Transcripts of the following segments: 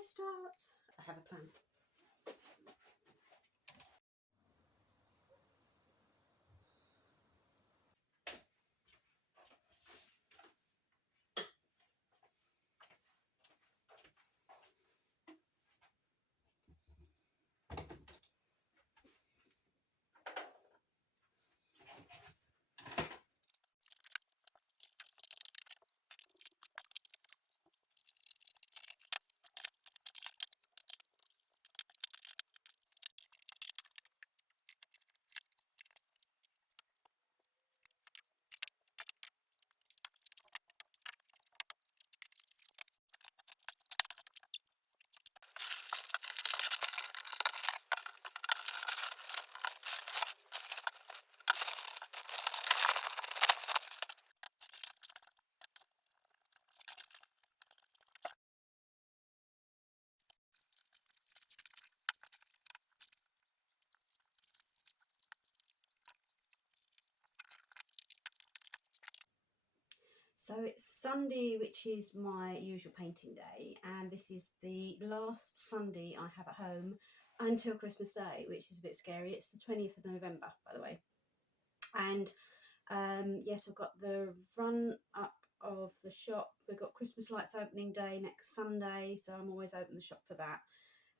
I start? I have a plan. So it's Sunday, which is my usual painting day, and this is the last Sunday I have at home until Christmas Day, which is a bit scary. It's the 20th of November, by the way. And yes, I've got the run up of the shop. We've got Christmas lights opening day next Sunday, so I'm always open the shop for that.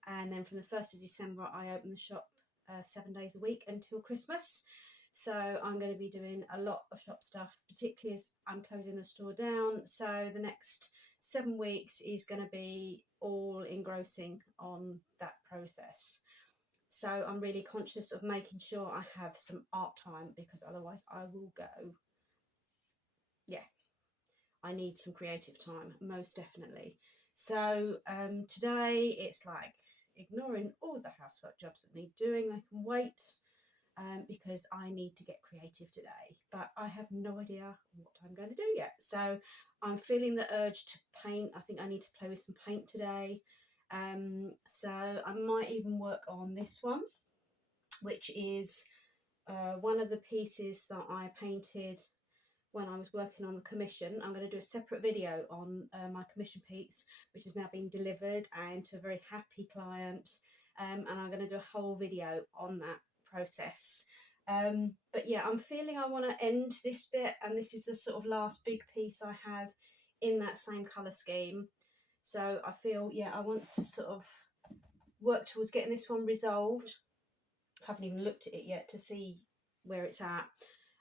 And then from the 1st of December, I open the shop 7 days a week until Christmas. So I'm going to be doing a lot of shop stuff, particularly as I'm closing the store down. So the next 7 weeks is going to be all engrossing on that process. So I'm really conscious of making sure I have some art time, because otherwise I will go, yeah, I need some creative time, most definitely. So today it's like ignoring all the housework jobs that need doing. They can wait. Because I need to get creative today, but I have no idea what I'm going to do yet. So I'm feeling the urge to paint. I think I need to play with some paint today. So I might even work on this one, which is one of the pieces that I painted when I was working on the commission. I'm going to do a separate video on my commission piece, which has now been delivered and to a very happy client. And I'm going to do a whole video on that process. But yeah, I'm feeling I want to end this bit, and this is the sort of last big piece I have in that same colour scheme. So I feel, yeah, I want to sort of work towards getting this one resolved. I haven't even looked at it yet to see where it's at.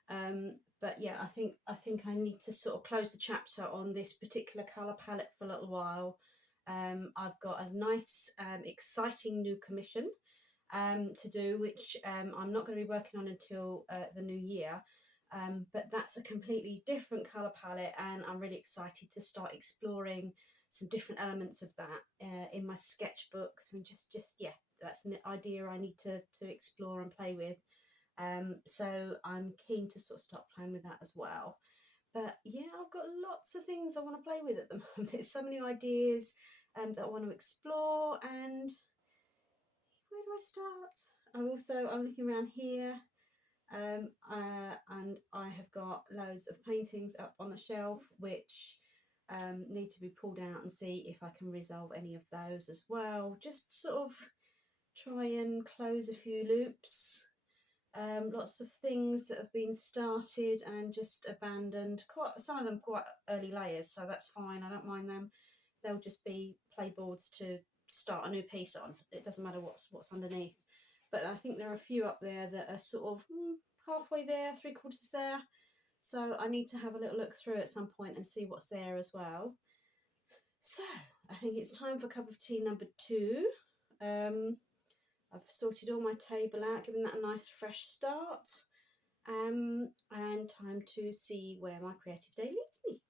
But yeah, I think I need to sort of close the chapter on this particular colour palette for a little while. I've got a nice, exciting new commission to do, which I'm not going to be working on until the new year. But that's a completely different colour palette, and I'm really excited to start exploring some different elements of that in my sketchbooks, and just yeah, that's an idea I need to explore and play with. So I'm keen to sort of start playing with that as well. But yeah, I've got lots of things I want to play with at the moment. There's so many ideas that I want to explore, and where do I start? I'm looking around here, and I have got loads of paintings up on the shelf which need to be pulled out, and see if I can resolve any of those as well. Just sort of try and close a few loops. Lots of things that have been started and just abandoned. Some of them quite early layers, so that's fine. I don't mind them. They'll just be playboards to start a new piece on. It doesn't matter what's underneath. But I think there are a few up there that are sort of halfway there, 3/4 there. So I need to have a little look through at some point and see what's there as well. So I think it's time for cup of tea number 2. I've sorted all my table out, given that a nice fresh start, and time to see where my creative day leads me.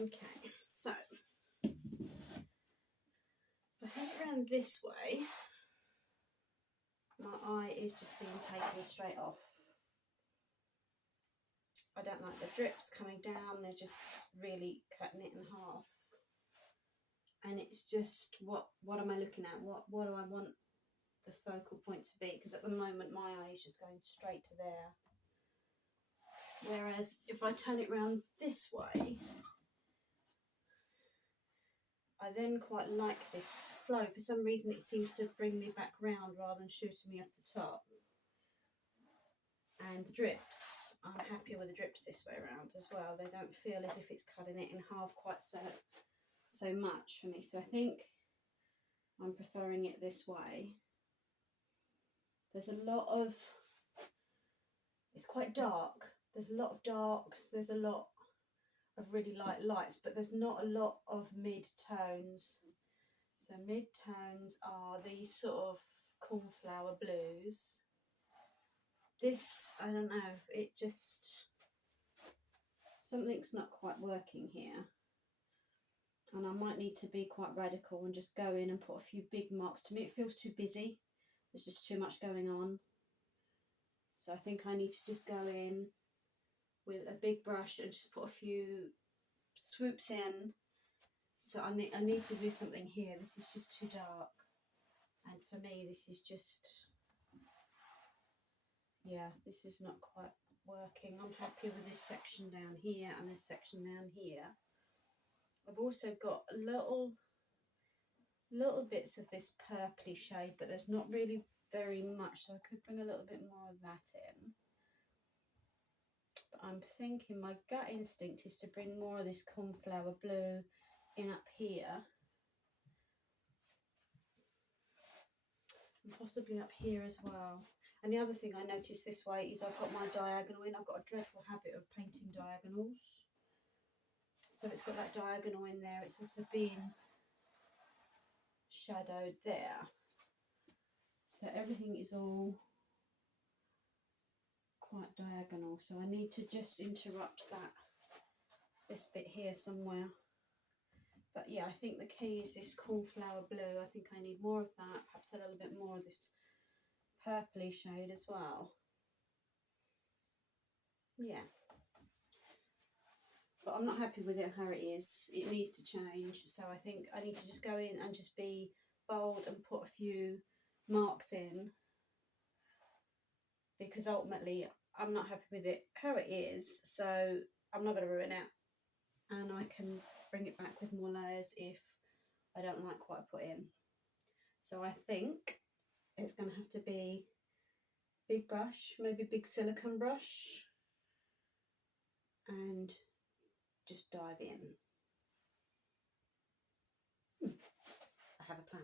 Okay, so if I head it around this way, my eye is just being taken straight off. I don't like the drips coming down, they're just really cutting it in half. And it's just, what am I looking at? What do I want the focal point to be? Because at the moment my eye is just going straight to there. Whereas if I turn it around this way, I then quite like this flow. For some reason it seems to bring me back round rather than shooting me off the top. And the drips, I'm happier with the drips this way around as well. They don't feel as if it's cutting it in half quite so much for me. So I think I'm preferring it this way. There's a lot of, it's quite dark. There's a lot of darks, there's a lot of really light lights, but there's not a lot of mid-tones. So mid-tones are these sort of cornflower blues. This, I don't know, it just, something's not quite working here. And I might need to be quite radical and just go in and put a few big marks. To me it feels too busy, there's just too much going on. So I think I need to just go in with a big brush and just put a few swoops in. So I need to do something here. This is just too dark, and for me this is just, yeah, this is not quite working. I'm happy with this section down here and this section down here. I've also got little bits of this purpley shade, but there's not really very much, so I could bring a little bit more of that in. But I'm thinking my gut instinct is to bring more of this cornflower blue in up here, and possibly up here as well. And the other thing I noticed this way is I've got my diagonal in. I've got a dreadful habit of painting diagonals. So it's got that diagonal in there. It's also being shadowed there. So everything is all quite diagonal. So I need to just interrupt this bit here somewhere. But yeah, I think the key is this cornflower blue. I think I need more of that, perhaps a little bit more of this purpley shade as well. Yeah. But I'm not happy with it how it is. It needs to change. So I think I need to just go in and just be bold and put a few marks in, because ultimately I'm not happy with it how it is. So I'm not going to ruin it, and I can bring it back with more layers if I don't like what I put in. So I think it's going to have to be big brush, maybe big silicone brush, and just dive in. I have a plan.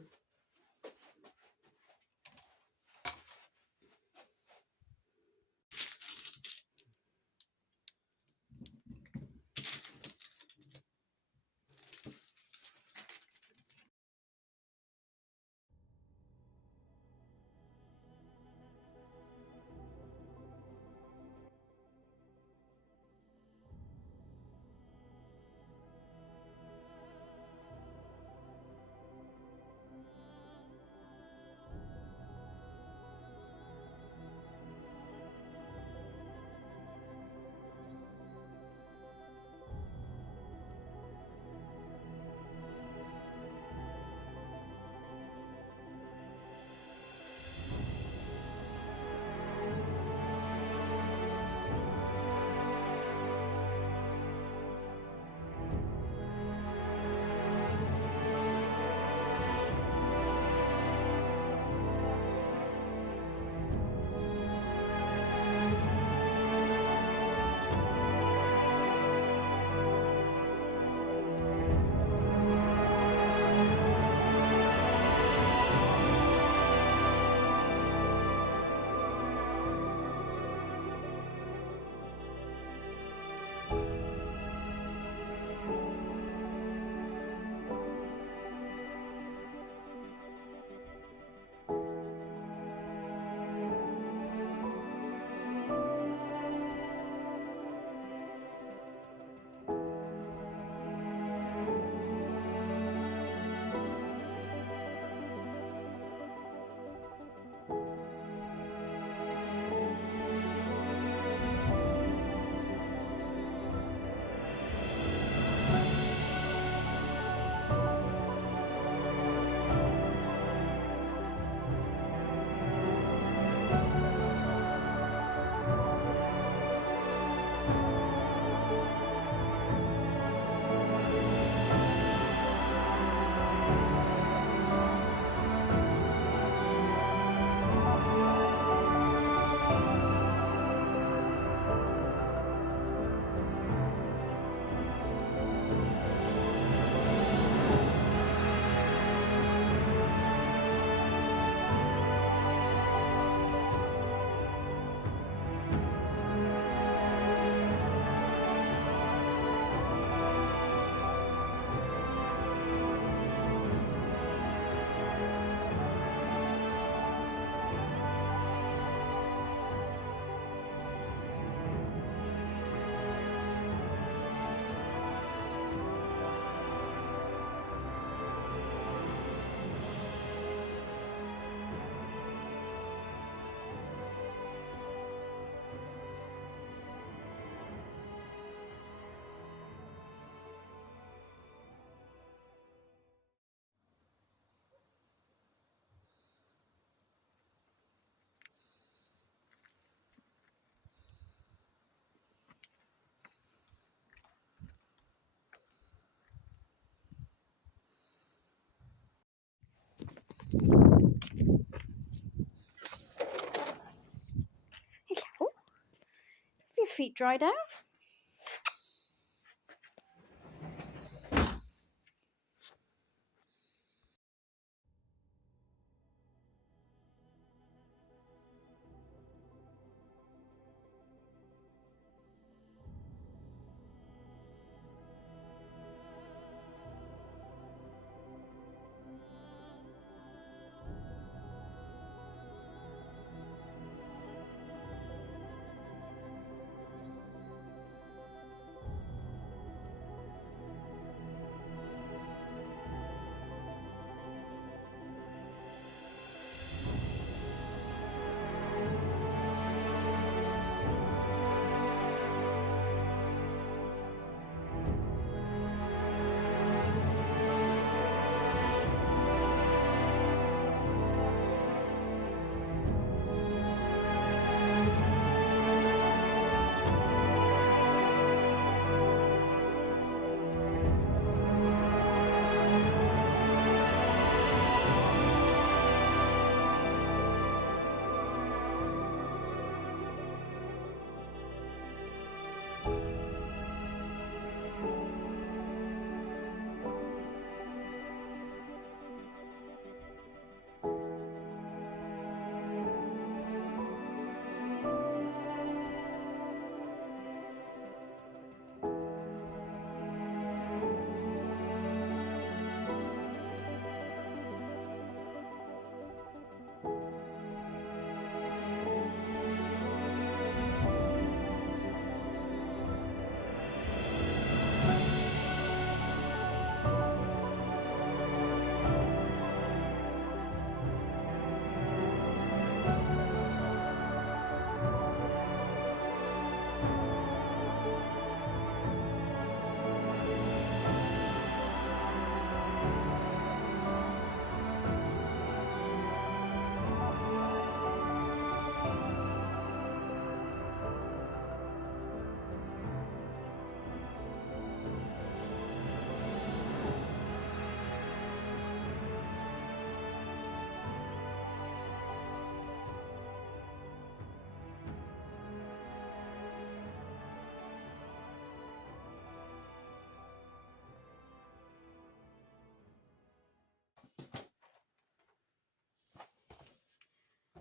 Hello. Have your feet dried out?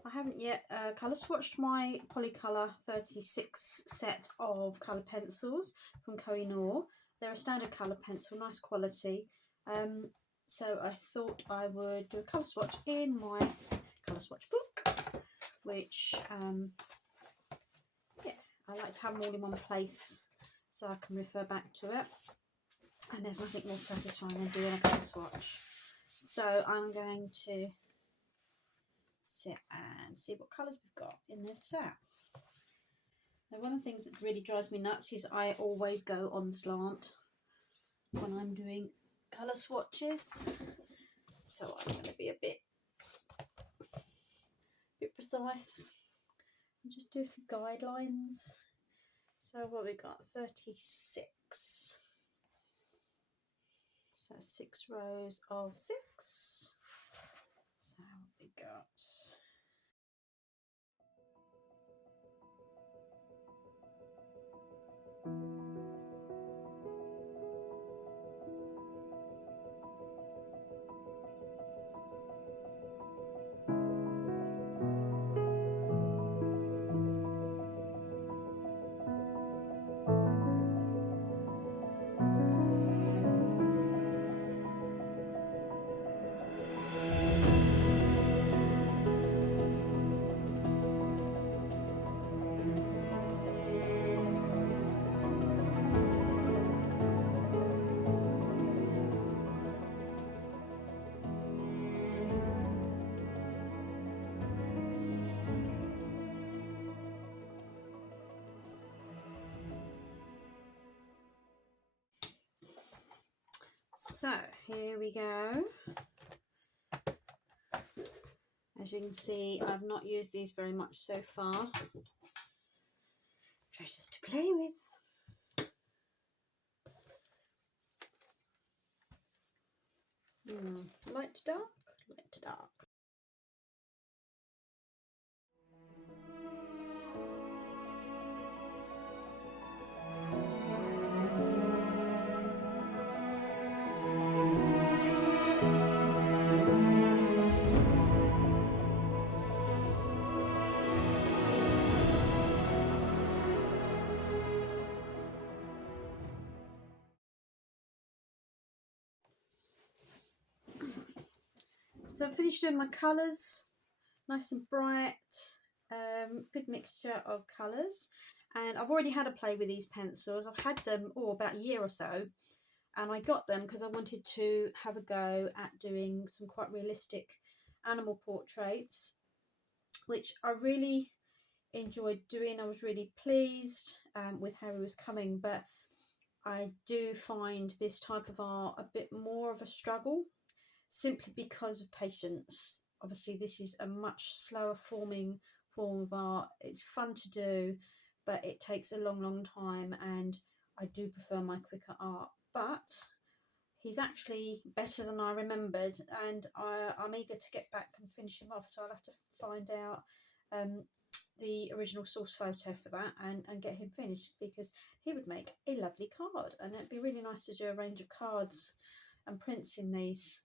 I haven't yet colour swatched my Polycolour 36 set of colour pencils from Koh-i-Noor. They're a standard colour pencil, nice quality. So I thought I would do a colour swatch in my colour swatch book, which yeah, I like to have them all in one place so I can refer back to it. And there's nothing more satisfying than doing a colour swatch. So I'm going to sit and see what colours we've got in this set. Now, one of the things that really drives me nuts is I always go on the slant when I'm doing colour swatches, so I'm going to be a bit precise and just do a few guidelines. So what we got, 36, so 6 rows of 6. So what we got, so here we go. As you can see, I've not used these very much so far. Treasures to play with. Light to dark, light to dark. So I finished doing my colours, nice and bright, good mixture of colours. And I've already had a play with these pencils. I've had them about a year or so, and I got them because I wanted to have a go at doing some quite realistic animal portraits, which I really enjoyed doing. I was really pleased with how it was coming, but I do find this type of art a bit more of a struggle, simply because of patience. Obviously this is a much slower forming form of art. It's fun to do, but it takes a long time, and I do prefer my quicker art. But he's actually better than I remembered, and I'm eager to get back and finish him off, so I'll have to find out the original source photo for that and get him finished, because he would make a lovely card, and it'd be really nice to do a range of cards and prints in these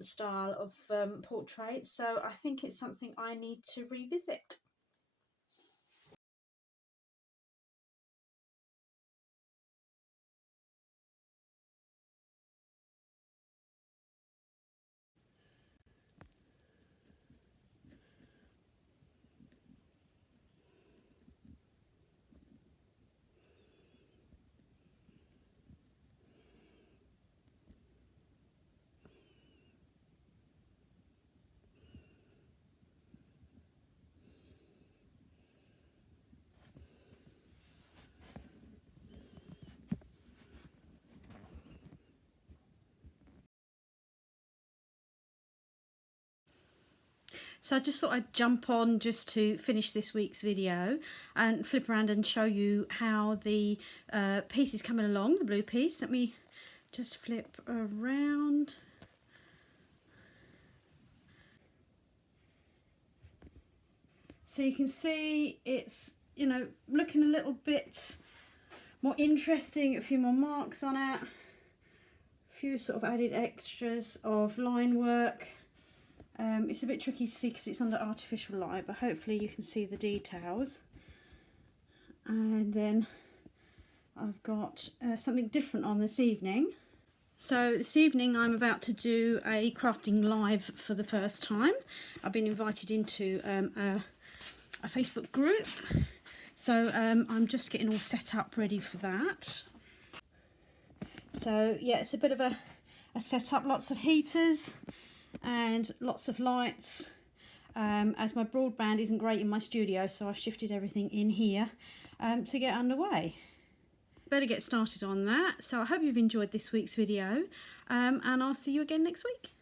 style of portraits. So I think it's something I need to revisit. So I just thought I'd jump on just to finish this week's video and flip around and show you how the piece is coming along, the blue piece. Let me just flip around. So you can see it's, you know, looking a little bit more interesting, a few more marks on it, a few sort of added extras of line work. It's a bit tricky to see because it's under artificial light, but hopefully you can see the details. And then I've got something different on this evening. So this evening I'm about to do a crafting live for the first time. I've been invited into a Facebook group, so I'm just getting all set up ready for that. So yeah, it's a bit of a setup, lots of heaters and lots of lights, as my broadband isn't great in my studio, so I've shifted everything in here to get underway. Better get started on that. So I hope you've enjoyed this week's video, and I'll see you again next week.